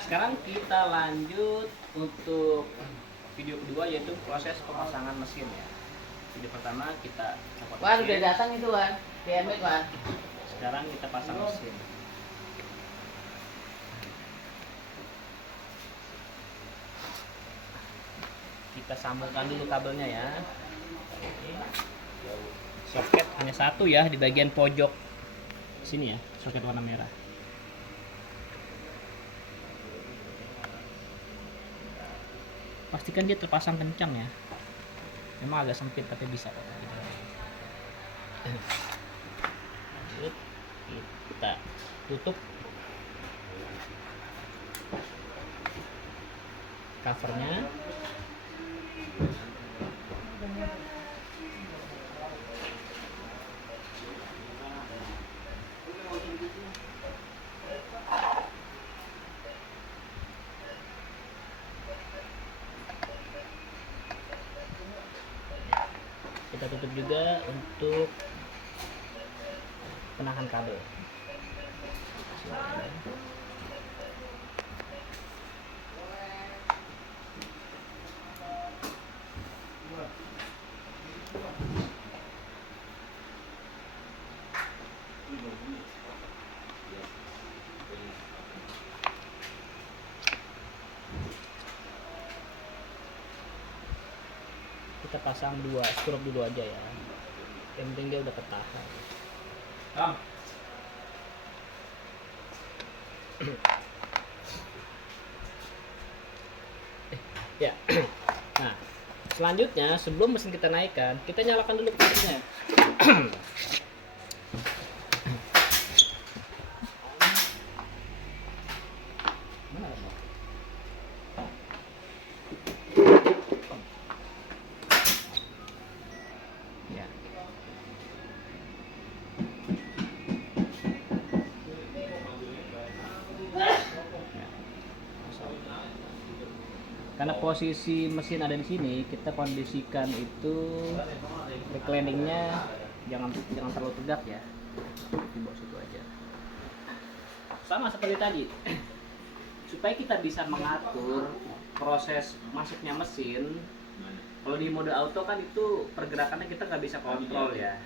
Sekarang kita lanjut untuk video kedua, yaitu proses pemasangan mesin ya. Video pertama kita copot Wan, mesin. udah datang itu Wan, DMX Wan. Sekarang kita pasang mesin. Kita sambungkan dulu kabelnya ya. Soket hanya satu ya, di bagian pojok sini ya, soket warna merah. Pastikan dia terpasang kencang ya. Memang agak sempit tapi bisa kok. Lanjut, kita tutup covernya. Kita tutup juga untuk penahan kabel. Kita pasang 2 skrup dulu aja ya, yang penting dia udah ketahan. Ya. Nah, selanjutnya sebelum mesin kita naikkan, kita nyalakan dulu mesinnya. Ya. Karena posisi mesin ada di sini, kita kondisikan itu recliningnya jangan terlalu tegak ya, di bawah situ aja. Sama seperti tadi, supaya kita bisa mengatur proses masuknya mesin. Kalau di mode auto kan itu pergerakannya kita nggak bisa kontrol ya,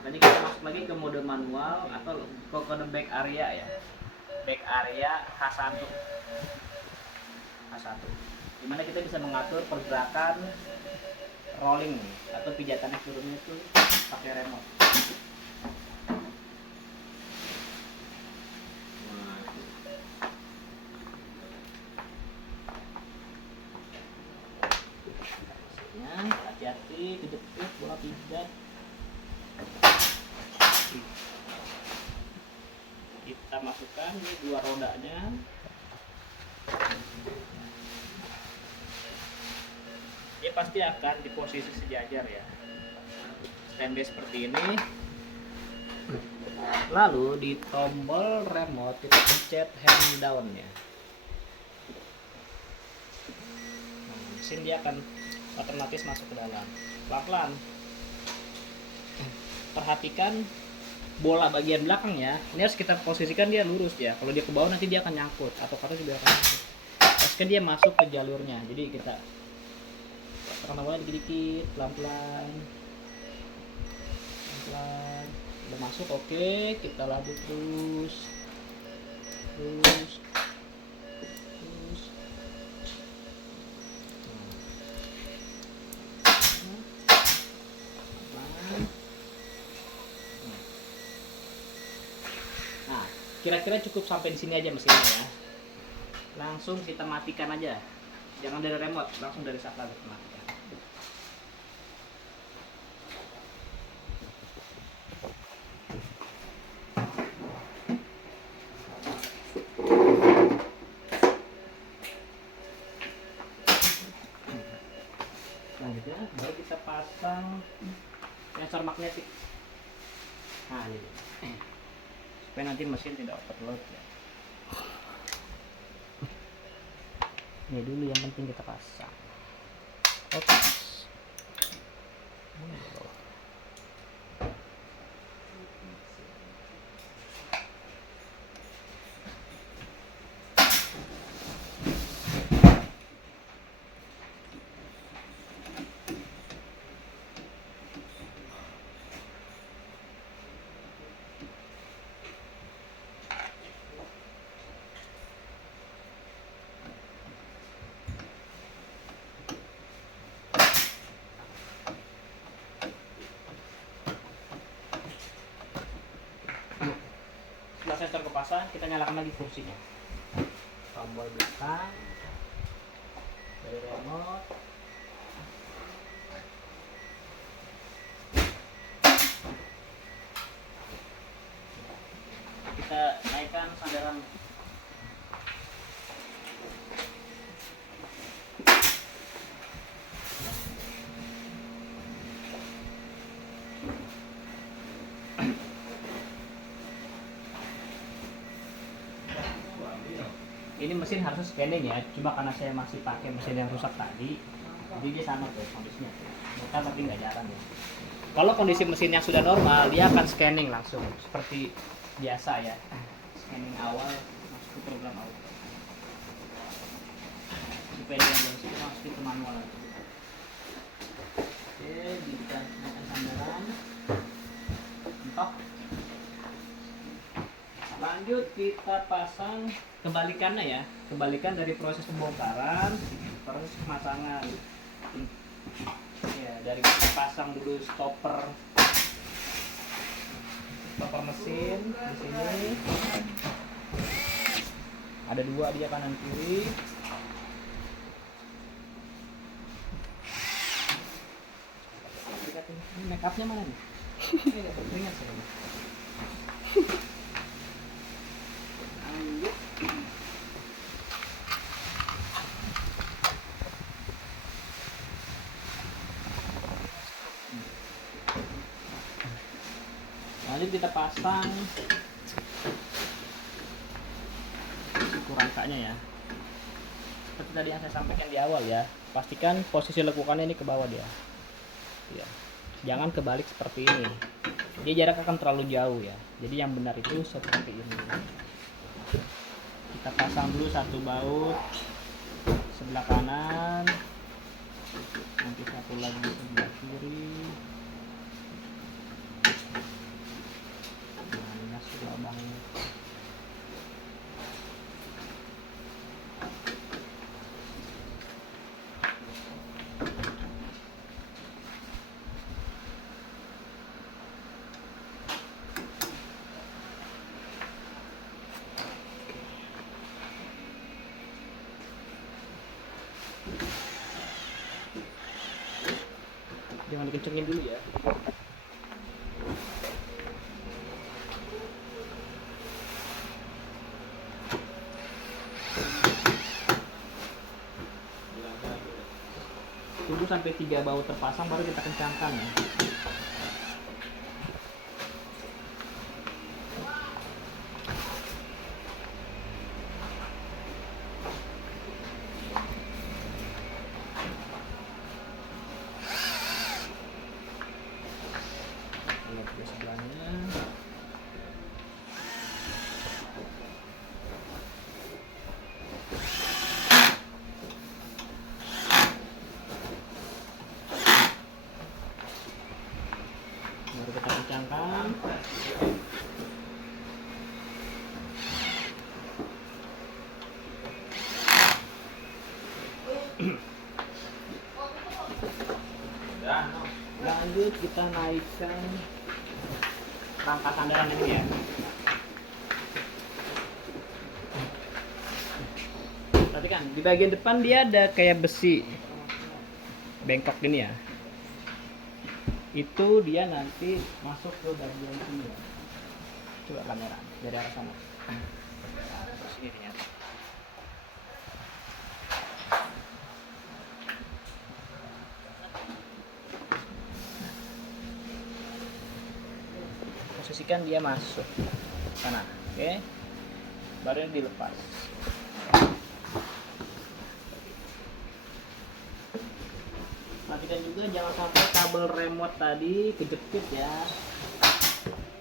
makanya kita masuk lagi ke mode manual atau ke back area ya, back area H1 dimana kita bisa mengatur pergerakan rolling atau pijatan naik turunnya itu pakai remote. Hati-hati kejepit bola pijat. Kita masukkan ini 2 rodanya. Dia pasti akan di posisi sejajar ya, standby seperti ini. Lalu di tombol remote kita pencet hand down ya. Nah, mesin dia akan otomatis masuk ke dalam. Pelan-pelan. Perhatikan bola bagian belakang ya. Ini harus kita posisikan dia lurus ya. Kalau dia ke bawah nanti dia akan nyangkut, atau kata juga akan nyangkut. Pastikan dia masuk ke jalurnya. Jadi kita tekan awalnya dikit-dikit, pelan-pelan. Udah masuk, oke. Kita lanjut terus. Nah, kira-kira cukup sampai di sini aja mesinnya ya. Langsung kita matikan aja. Jangan dari remote, langsung dari saklar kita matikan. Selanjutnya baru kita pasang sensor magnetik. Nah ini supaya nanti mesin tidak overload ya. Ini dulu yang penting kita pasang. Oke. setelah sensor kepasang, kita nyalakan lagi fungsinya. Tombol belakang dari remote. Kita naikkan sandaran. Ini mesin harus scanning ya, cuma karena saya masih pakai mesin yang rusak tadi, jadi dia sama tuh kondisinya. Muter tapi nggak jalan ya. Kalau kondisi mesin yang sudah normal, dia akan scanning langsung seperti biasa ya. Scanning awal masuk ke program auto. Supaya dia nggak masuk ke manual lagi. Oke, kita naikkan sandaran. Mentok. Lanjut kita pasang kebalikannya ya, kebalikan dari proses pembongkaran proses pemasangan ya. Dari kita pasang dulu stopper mesin di sini ada dua, dia kanan kiri. Ini make upnya mana nih? Ini ada keringat saya. Lanjut kita pasang rangkanya ya. Seperti tadi yang saya sampaikan di awal ya, pastikan posisi lekukannya ini ke bawah dia. Ya. Jangan kebalik seperti ini. Dia jarak akan terlalu jauh ya. Jadi yang benar itu seperti ini. Kita pasang dulu satu baut sebelah kanan, nanti satu lagi sebelah kiri. Nah, sudah banget. Jangan dikencengin dulu ya. Tunggu sampai 3 baut terpasang baru kita kencangkan ya. Lihat di sebelahnya. Baru kita kencangkan. Lanjut kita naikkan rangka sandaran ini ya. Perhatikan di bagian depan dia ada kayak besi bengkok gini ya. Itu dia nanti masuk ke bagian sini ya. Coba kamera dari arah sana. Sini ternyata. Posisikan dia masuk sana, oke? Baru dilepas. Perhatikan juga jangan sampai kabel remote tadi kejepit ya.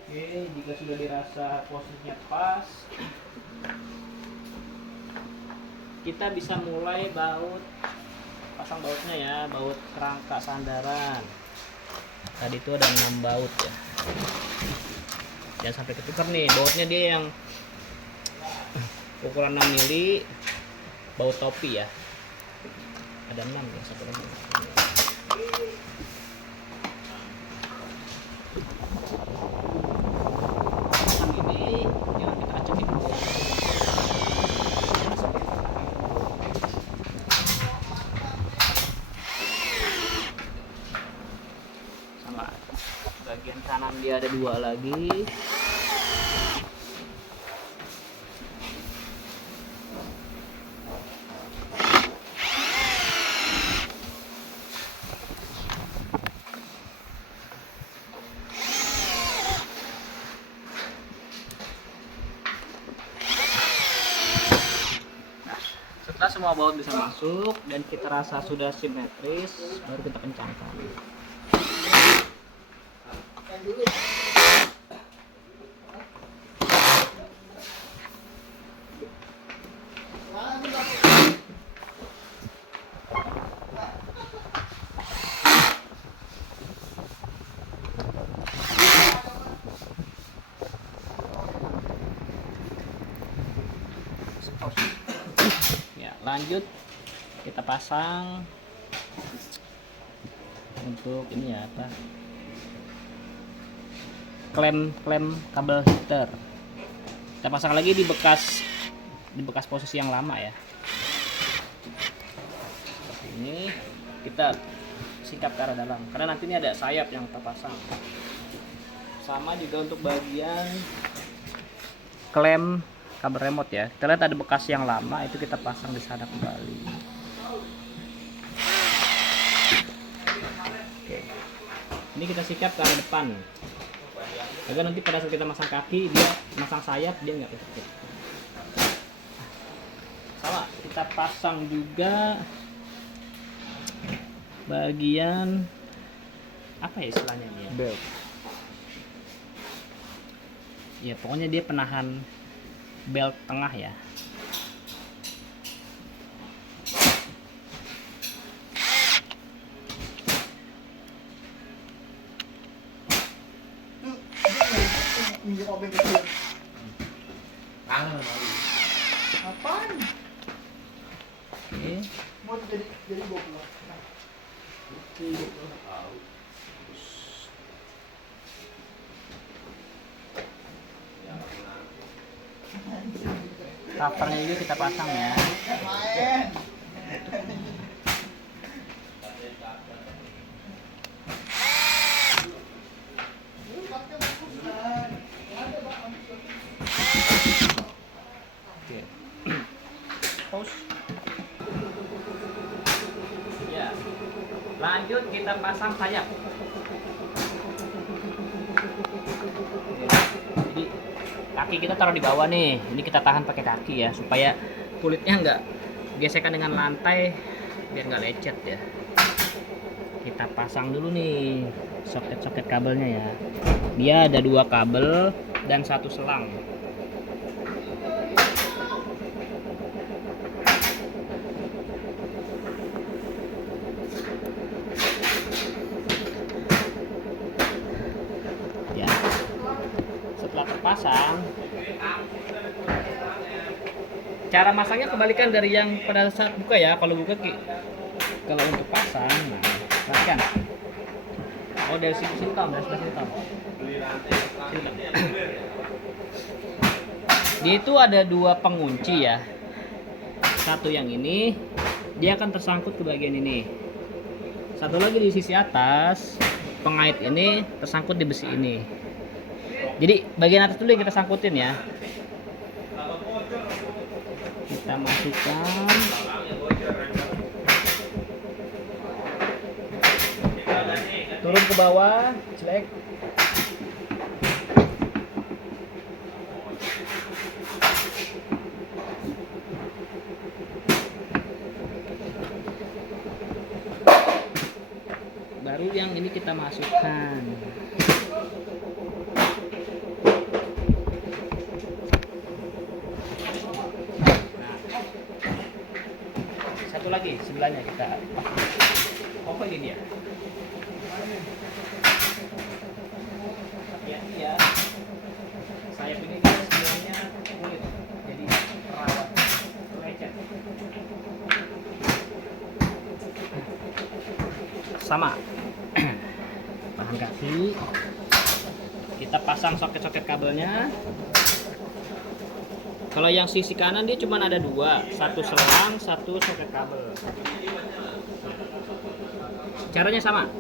Oke, jika sudah dirasa posisinya pas, kita bisa mulai pasang bautnya ya, baut kerangka sandaran. Tadi itu ada 6 baut ya. Jangan sampai ketukar nih, bautnya dia yang ukuran 6 mili, baut topi ya. Ada 6 ya, satu lagi. Pasang ini, jangan kita dia ada 2 lagi. Setelah semua baut bisa masuk dan kita rasa sudah simetris, baru kita kencangkan. Ya, lanjut kita pasang untuk ini ya apa? Klem kabel heater. Kita pasang lagi di bekas posisi yang lama ya. Seperti ini kita sikat ke arah dalam karena nanti ini ada sayap yang kita pasang. Sama juga untuk bagian klem kabel remote ya. Kita lihat ada bekas yang lama, itu kita pasang di sana kembali. Oke. Ini kita sikat ke arah depan. Agar nanti pada saat kita masang kaki, dia masang sayap, dia nggak kecil. Sama, kita pasang juga bagian apa ya istilahnya ini ya? Belt. Ya pokoknya dia penahan belt tengah ya. Apaan? Oke. Mau jadi bawa. Covernya juga kita pasang ya. Main. Oke. Pause. Ya. Lanjut kita pasang sayap. Jadi kaki kita taruh di bawah nih. Ini kita tahan pakai kaki ya supaya kulitnya nggak gesekan dengan lantai biar nggak lecet ya. Kita pasang dulu nih soket-soket kabelnya ya. Dia ada 2 kabel dan 1 selang. Ya. Setelah terpasang, cara masangnya kebalikan dari yang pada saat buka ya. Kalau buka kalau untuk pasang, nah, perhatikan. Oh dari sini Tom, dari sebelah sini Tom. Sini, Tom. Dia itu ada 2 pengunci ya. Satu yang ini, dia akan tersangkut ke bagian ini. Satu lagi di sisi atas, pengait ini tersangkut di besi ini. Jadi bagian atas dulu yang kita sangkutin ya. Kita masukkan. Turun ke bawah, jelek. Baru yang ini kita masukkan. Satu lagi sebelahnya kita. Oh ini dia. Ya. Sayap ini kan sebenarnya kulit, jadi perawat lecet. Sama. Tahan kaki. Kita pasang soket-soket kabelnya. Kalau yang sisi kanan dia cuma ada 2, 1 selang, 1 soket kabel. Caranya sama.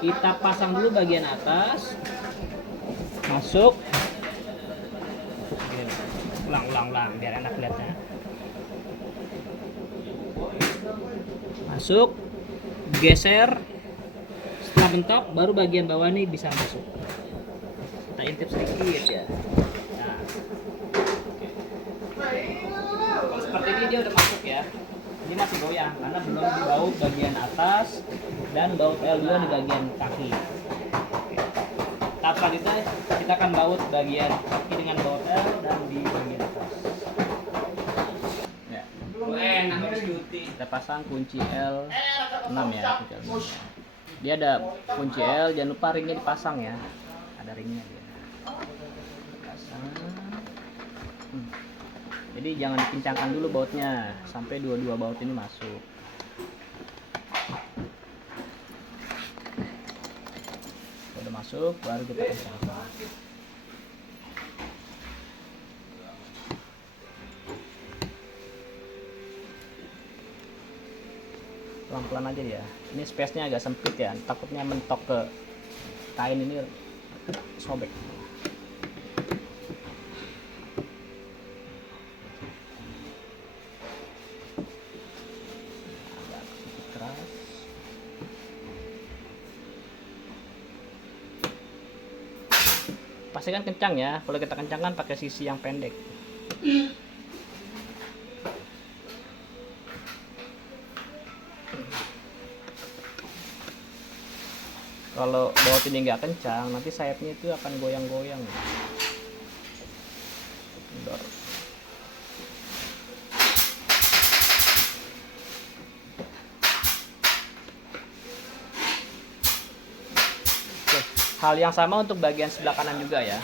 Kita pasang dulu bagian atas, masuk, ulang biar enak lihatnya. Masuk, geser, setelah bentok baru bagian bawah nih bisa masuk. Kita intip sedikit ya. Nah, kalau seperti ini dia udah masuk ya. Ini masih goyang karena belum dibaut bagian atas dan baut L2 di bagian kaki. Tahap selanjutnya kita akan baut bagian kaki dengan baut L dan di bagian atas. Ya. Kita pasang kunci L6 ya. Dia ada kunci L, jangan lupa ringnya dipasang ya. Ada ringnya dia. Pasang. Jadi jangan dikencangkan dulu bautnya sampai dua-dua baut ini masuk. Udah masuk, baru kita kencangkan. Pelan-pelan aja ya. Ini space-nya agak sempit ya, takutnya mentok ke kain ini sobek. Pastikan kencang ya. Kalau kita kencangkan pakai sisi yang pendek. Kalau baut ini nggak kencang, nanti sayapnya itu akan goyang-goyang. Hal yang sama untuk bagian sebelah kanan juga ya.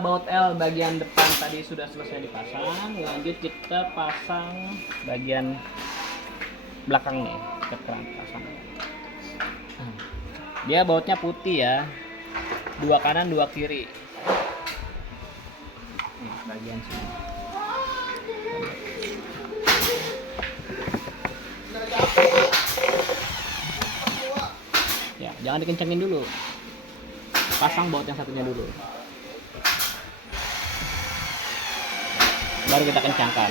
Baut L bagian depan tadi sudah selesai dipasang, lanjut kita pasang bagian belakang nih, kita pasang. Dia bautnya putih ya, dua kanan dua kiri. Nih, bagian sini. Ya, jangan dikencangin dulu. Pasang baut yang satunya dulu. Baru kita kencangkan.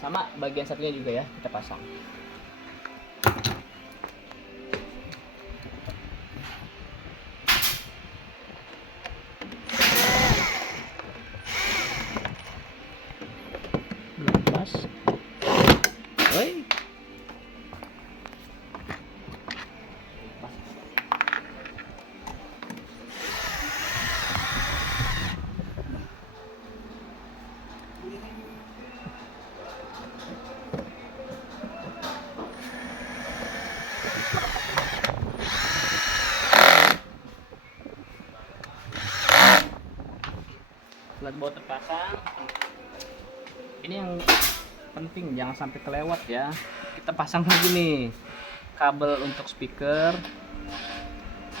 Sama bagian satunya juga ya, kita pasang. Lepas. Oi. Setelah baut terpasang, ini yang penting jangan sampai kelewat ya. Kita pasang lagi nih kabel untuk speaker.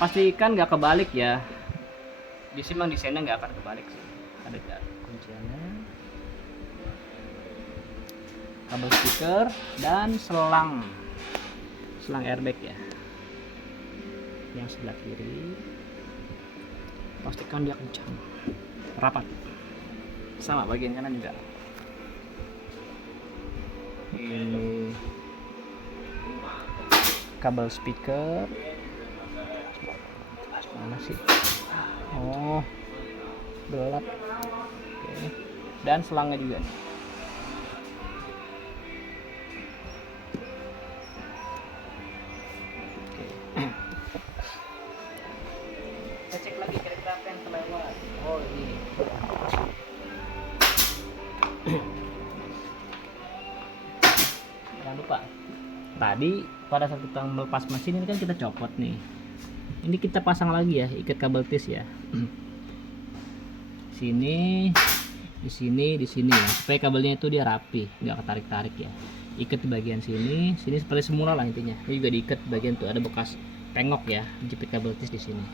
Pastikan nggak kebalik ya. Di sini memang desainnya nggak akan kebalik sih. Ada kunciannya. Kabel speaker dan selang airbag ya. Yang sebelah kiri. Pastikan dia kencang, rapat. Sama bagian kanan juga. Ini kabel speaker. Mana sih? Oh, gelap. Oke. Dan selangnya juga. Oke. Kita cek lagi kira-kira apa yang terlewat. Oh, ini. Jangan lupa, tadi pada saat kita melepas mesin ini kan kita copot nih. Ini kita pasang lagi ya, ikat kabel tis ya. Sini, di sini ya, supaya kabelnya itu dia rapi, nggak ketarik-tarik ya. Ikat di bagian sini seperti semula lah intinya. Ini juga diikat bagian tuh ada bekas pengok ya, jepit kabel tis di sini.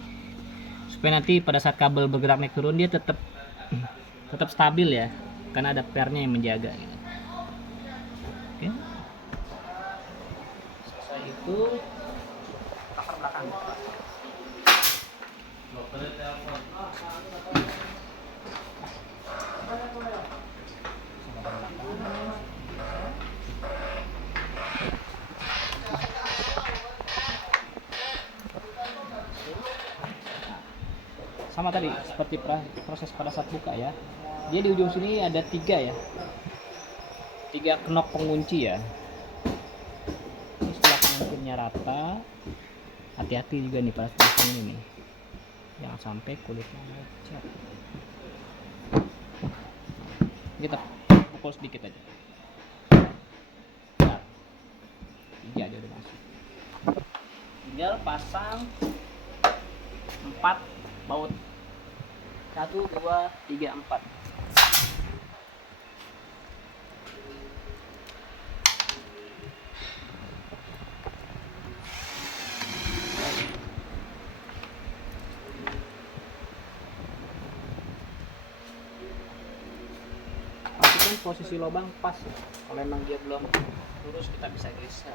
supaya nanti pada saat kabel bergerak naik turun dia tetap stabil ya, karena ada pernya yang menjaga gitu. Oke, selesai itu cover belakang. Sama tadi seperti proses pada saat buka ya, dia di ujung sini ada 3 ya, 3 knop pengunci ya. Ini setelah penguncinya rata, hati-hati juga nih pada pasang ini nih, jangan sampai kulitnya lecet. Kita pukul sedikit aja. Nah, 3 aja udah masuk. Tinggal pasang 4 baut. 1, 2, 3, 4. Pastikan posisi lubang pas ya. Kalau memang dia belum lurus kita bisa geser.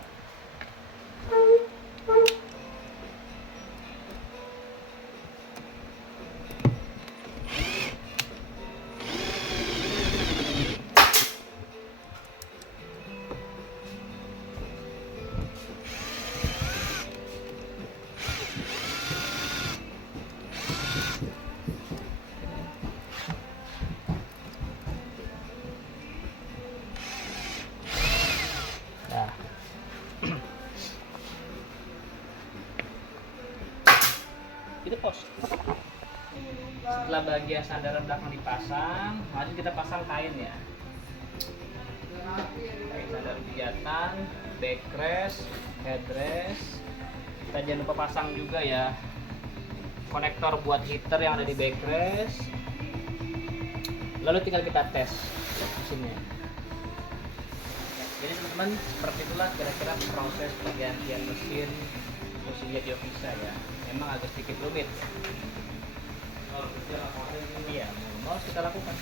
Nah. Itu pos. Setelah bagian sandaran belakang dipasang, lanjut kita pasang kain ya. Kain sandar pijatan, backrest, headrest. Kita jangan lupa pasang juga ya konektor buat heater yang ada di backrest. Lalu tinggal kita tes mesinnya. Jadi teman-teman, seperti itulah kira-kira proses pergantian mesin Fuji Geovisa ya. Memang agak sedikit rumit. Iya, mau kita lakukan.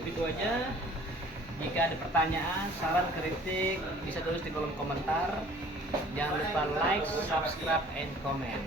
Itu aja. Jika ada pertanyaan, saran, kritik, bisa tulis di kolom komentar. Jangan lupa like, subscribe, and comment.